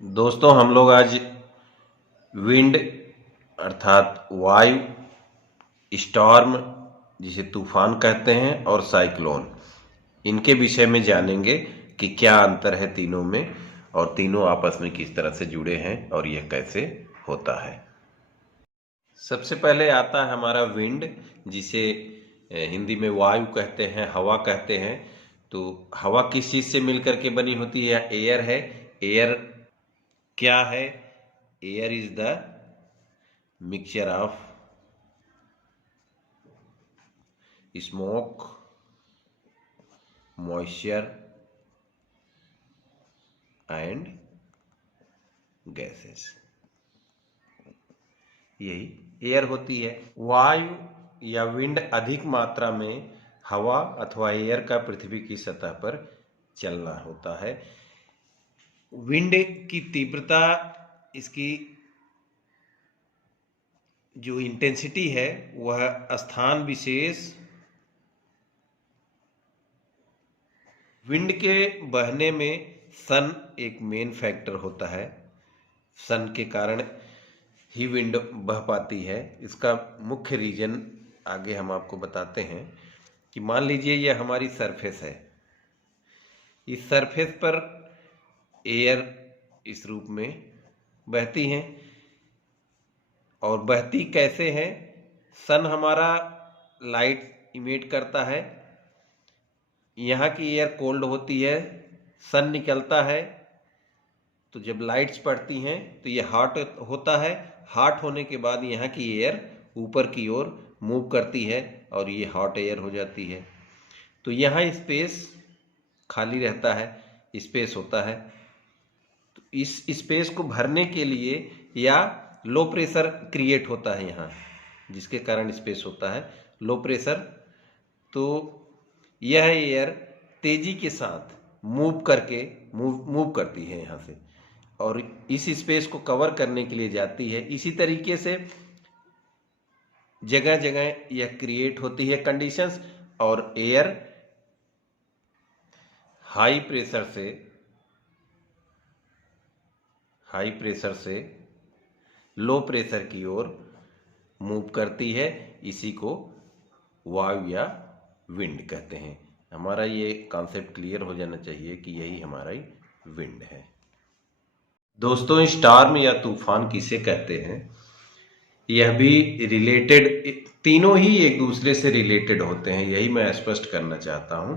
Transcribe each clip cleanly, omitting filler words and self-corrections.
दोस्तों हम लोग आज विंड अर्थात वायु, स्टॉर्म जिसे तूफान कहते हैं और साइक्लोन, इनके विषय में जानेंगे कि क्या अंतर है तीनों में और तीनों आपस में किस तरह से जुड़े हैं और यह कैसे होता है। सबसे पहले आता है हमारा विंड, जिसे हिंदी में वायु कहते हैं, हवा कहते हैं। तो हवा किस चीज से मिलकर के बनी होती है? एयर है। एयर क्या है? Air is the mixture of smoke, moisture and gases, यही एयर होती है। वायु या विंड अधिक मात्रा में हवा अथवा एयर का पृथ्वी की सतह पर चलना होता है। विंड की तीव्रता, इसकी जो इंटेंसिटी है वह स्थान विशेष, विंड के बहने में सन एक मेन फैक्टर होता है। सन के कारण ही विंड बह पाती है। इसका मुख्य रीजन आगे हम आपको बताते हैं कि मान लीजिए यह हमारी सरफेस है। इस सरफेस पर एयर इस रूप में बहती हैं और बहती कैसे है? सन हमारा लाइट इमिट करता है, यहाँ की एयर कोल्ड होती है, सन निकलता है, तो जब लाइट्स पड़ती हैं तो ये हॉट होता है। हॉट होने के बाद यहाँ की एयर ऊपर की ओर मूव करती है और ये हॉट एयर हो जाती है। तो यहाँ स्पेस खाली रहता है, स्पेस होता है। तो इस स्पेस को भरने के लिए या लो प्रेशर क्रिएट होता है यहाँ, जिसके कारण स्पेस होता है लो प्रेशर। तो यह एयर तेजी के साथ मूव करती है यहाँ से और इस स्पेस को कवर करने के लिए जाती है। इसी तरीके से जगह जगह यह क्रिएट होती है कंडीशंस और एयर हाई प्रेशर से लो प्रेशर की ओर मूव करती है। इसी को वायु या विंड कहते हैं। हमारा ये कॉन्सेप्ट क्लियर हो जाना चाहिए कि यही हमारा विंड है। दोस्तों स्टॉर्म या तूफान किसे कहते हैं? यह भी रिलेटेड, तीनों ही एक दूसरे से रिलेटेड होते हैं, यही मैं स्पष्ट करना चाहता हूं।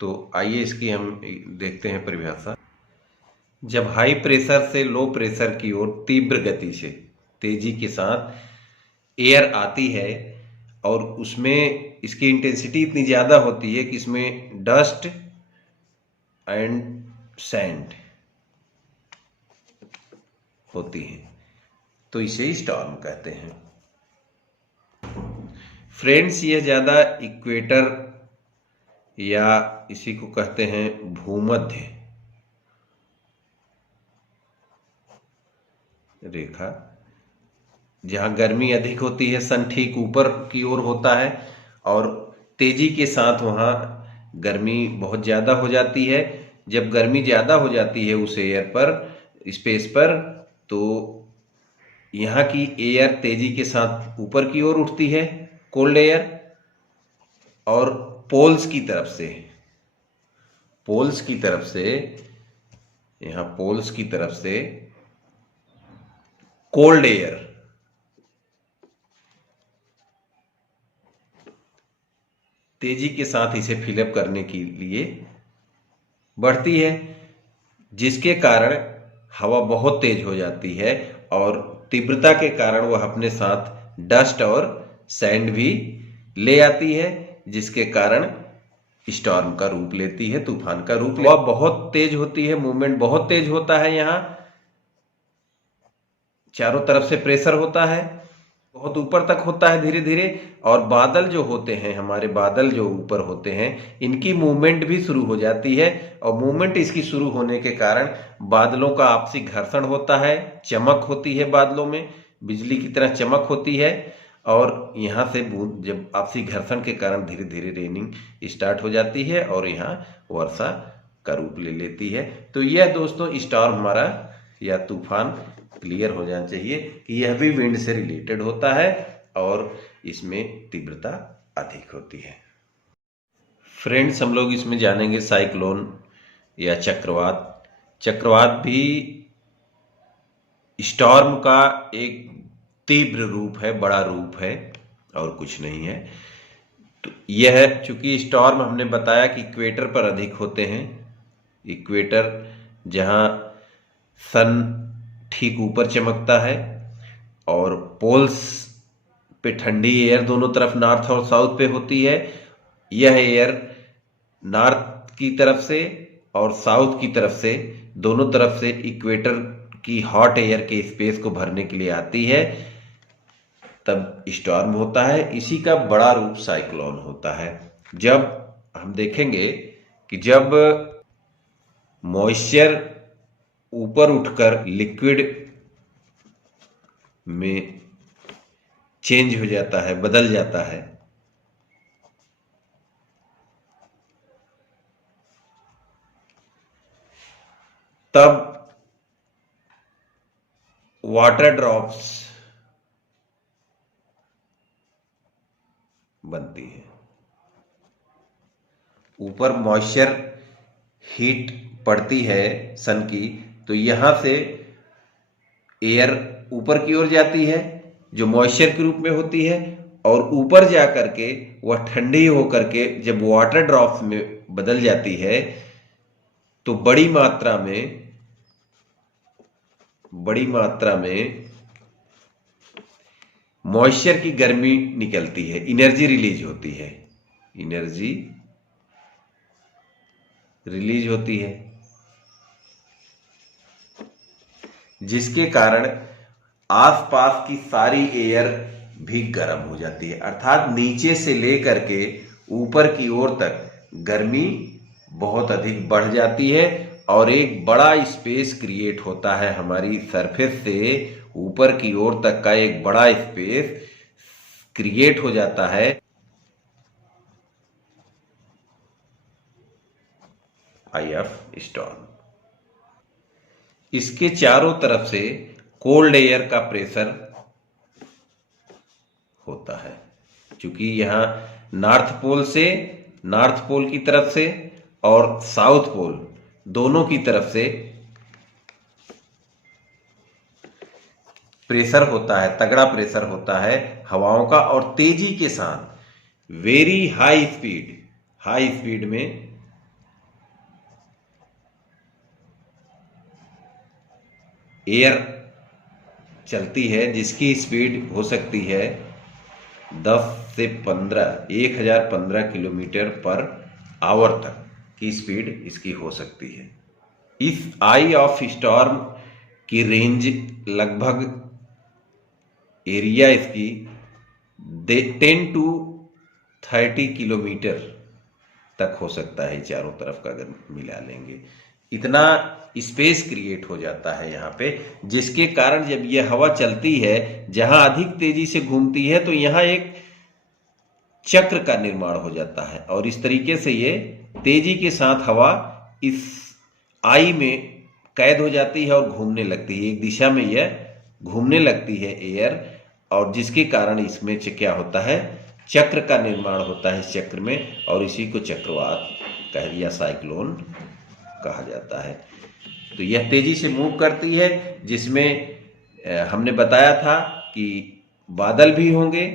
तो आइए इसकी हम देखते हैं परिभाषा। जब हाई प्रेशर से लो प्रेशर की ओर तीव्र गति से तेजी के साथ एयर आती है और उसमें इसकी इंटेंसिटी इतनी ज़्यादा होती है कि इसमें डस्ट एंड सैंड होती है, तो इसे स्टॉर्म कहते हैं। फ्रेंड्स, यह ज़्यादा इक्वेटर या इसी को कहते हैं भूमध्य रेखा, जहां गर्मी अधिक होती है, सन ठीक ऊपर की ओर होता है और तेजी के साथ वहां गर्मी बहुत ज़्यादा हो जाती है। जब गर्मी ज़्यादा हो जाती है उस एयर पर, स्पेस पर, तो यहाँ की एयर तेजी के साथ ऊपर की ओर उठती है, कोल्ड एयर, और पोल्स की तरफ से कोल्ड एयर तेजी के साथ इसे फिलअप करने के लिए बढ़ती है, जिसके कारण हवा बहुत तेज हो जाती है और तीव्रता के कारण वह अपने साथ डस्ट और सैंड भी ले आती है, जिसके कारण स्टॉर्म का रूप लेती है, तूफान का रूप। वह बहुत तेज होती है, मूवमेंट बहुत तेज होता है, यहाँ चारों तरफ से प्रेशर होता है, बहुत ऊपर तक होता है धीरे धीरे। और बादल जो होते हैं, हमारे बादल जो ऊपर होते हैं, इनकी मूवमेंट भी शुरू हो जाती है और मूवमेंट इसकी शुरू होने के कारण बादलों का आपसी घर्षण होता है, चमक होती है बादलों में, बिजली की तरह चमक होती है और यहाँ से बूंद जब आपसी घर्षण के कारण धीरे धीरे रेनिंग स्टार्ट हो जाती है और यहाँ वर्षा का रूप ले लेती है। तो यह दोस्तों स्टॉर्म हमारा या तूफान क्लियर हो जाना चाहिए कि यह भी विंड से रिलेटेड होता है और इसमें तीव्रता अधिक होती है। फ्रेंड्स, हम लोग इसमें जानेंगे साइक्लोन या चक्रवात। चक्रवात भी स्टॉर्म का एक तीव्र रूप है, बड़ा रूप है और कुछ नहीं है। तो यह चूंकि स्टॉर्म हमने बताया कि इक्वेटर पर अधिक होते हैं, इक्वेटर जहां सन ठीक ऊपर चमकता है और पोल्स पे ठंडी एयर दोनों तरफ नॉर्थ और साउथ पे होती है। यह एयर नॉर्थ की तरफ से और साउथ की तरफ से, दोनों तरफ से इक्वेटर की हॉट एयर के स्पेस को भरने के लिए आती है, तब स्टॉर्म होता है। इसी का बड़ा रूप साइक्लोन होता है। जब हम देखेंगे कि जब मॉइस्चर ऊपर उठकर लिक्विड में चेंज हो जाता है, बदल जाता है, तब वाटर ड्रॉप्स बनती है। ऊपर मॉइस्चर हीट पड़ती है सन की, तो यहां से एयर ऊपर की ओर जाती है जो मॉइस्चर के रूप में होती है, और ऊपर जा करके वह ठंडी होकर के जब वाटर ड्रॉप्स में बदल जाती है तो बड़ी मात्रा में मॉइस्चर की गर्मी निकलती है, एनर्जी रिलीज होती है, एनर्जी रिलीज होती है, जिसके कारण आसपास की सारी एयर भी गर्म हो जाती है। अर्थात नीचे से लेकर के ऊपर की ओर तक गर्मी बहुत अधिक बढ़ जाती है और एक बड़ा स्पेस क्रिएट होता है हमारी सरफेस से ऊपर की ओर तक का एक बड़ा स्पेस क्रिएट हो जाता है। If storm. इसके चारों तरफ से कोल्ड एयर का प्रेशर होता है, क्योंकि यहां नॉर्थ पोल की तरफ से और साउथ पोल दोनों की तरफ से प्रेशर होता है, तगड़ा प्रेशर होता है हवाओं का, और तेजी के साथ वेरी हाई स्पीड में एयर चलती है, जिसकी स्पीड हो सकती है 10 से 15 किलोमीटर पर आवर तक की स्पीड इसकी हो सकती है। इस आई ऑफ स्टॉर्म की रेंज लगभग एरिया इसकी 10 to 30 किलोमीटर तक हो सकता है, चारों तरफ का अगर मिला लेंगे। इतना स्पेस क्रिएट हो जाता है यहाँ पे, जिसके कारण जब यह हवा चलती है, जहां अधिक तेजी से घूमती है, तो यहाँ एक चक्र का निर्माण हो जाता है और इस तरीके से ये तेजी के साथ हवा इस आई में कैद हो जाती है और घूमने लगती है, एक दिशा में यह घूमने लगती है एयर, और जिसके कारण इसमें क्या होता है, चक्र का निर्माण होता है इस चक्र में, और इसी को चक्रवात कह दिया, साइक्लोन कहा जाता है। तो यह तेजी से मूव करती है, जिसमें हमने बताया था कि बादल भी होंगे,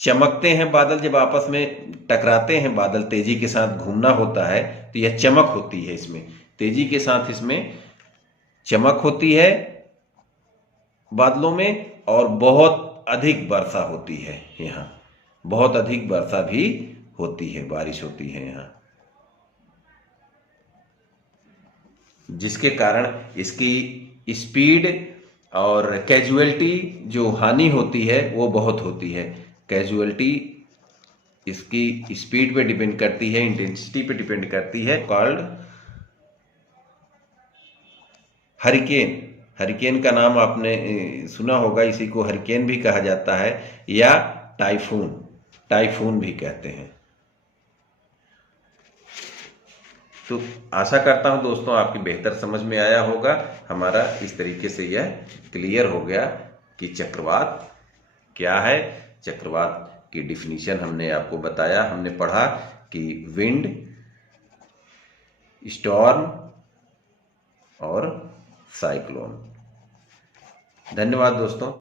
चमकते हैं बादल, जब आपस में टकराते हैं बादल, तेजी के साथ घूमना होता है तो यह चमक होती है, इसमें तेजी के साथ इसमें चमक होती है बादलों में, और बहुत अधिक वर्षा होती है, यहाँ बहुत अधिक वर्षा भी होती है, बारिश होती है यहाँ, जिसके कारण इसकी स्पीड और कैजुअलिटी जो हानि होती है वो बहुत होती है। कैजुअलिटी इसकी स्पीड पे डिपेंड करती है, इंटेंसिटी पे डिपेंड करती है। कॉल्ड हरिकेन का नाम आपने सुना होगा, इसी को हरिकेन भी कहा जाता है या टाइफून भी कहते हैं। तो आशा करता हूं दोस्तों आपकी बेहतर समझ में आया होगा। हमारा इस तरीके से यह क्लियर हो गया कि चक्रवात क्या है। चक्रवात की डिफिनीशन हमने आपको बताया, हमने पढ़ा कि विंड, स्टॉर्म और साइक्लोन। धन्यवाद दोस्तों।